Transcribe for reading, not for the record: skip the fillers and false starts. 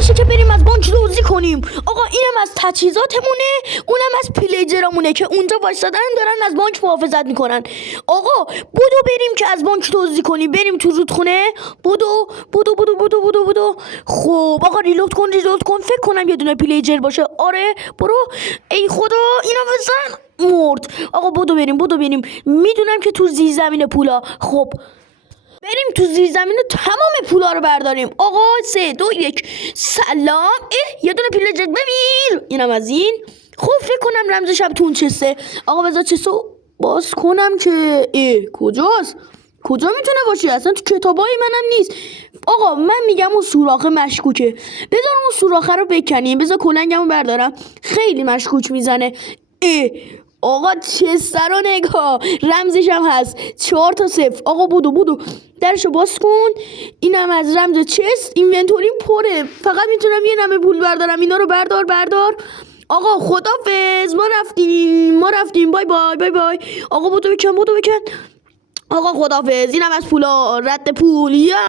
وقتشه که بریم از بانک دزدی کنیم. آقا اینم از تجهیزاتمونه، اونم از پیلیجرامونه که اونجا وایسادن دارن از بانک محافظت میکنن. آقا بودو بریم که از بانک دزدی کنیم، بریم تو رودخونه. بودو بودو بودو بودو بودو بودو. خب آقا ریلود کن فکر کنم یه دونه پیلیجر باشه. آره برو. ای خدا اینا بزن مرد. آقا بودو بریم میدونم که تو زیرزمین پولا. خب بریم تو زیرزمین و تمام پولا رو برداریم. آقا 3 2 1 سلام. یه دونه پیلیجر ببین. اینم از این. خب فکر کنم رمزش هم تو اون چسته. آقا بذار چستو باز کنم که کجاست؟ کجا میتونه باشه؟ اصلا تو کتابای منم نیست. آقا من میگم اون سوراخ مشکوکه. بذار اون سوراخ رو بکنیم. بذار کلنگمو بردارم. خیلی مشکوک میزنه. آقا چسته رو نگاه، رمزش هم هست 4 تا 0. آقا بودو درشو باز کن. اینم از رمز چست. اینونتوریم پره، فقط میتونم یه نمه پول بردارم. اینا رو بردار. آقا خدافظ، ما رفتیم. بای بای. آقا بودو بکن. آقا خدافظ. اینم از پولا، رد پول. یا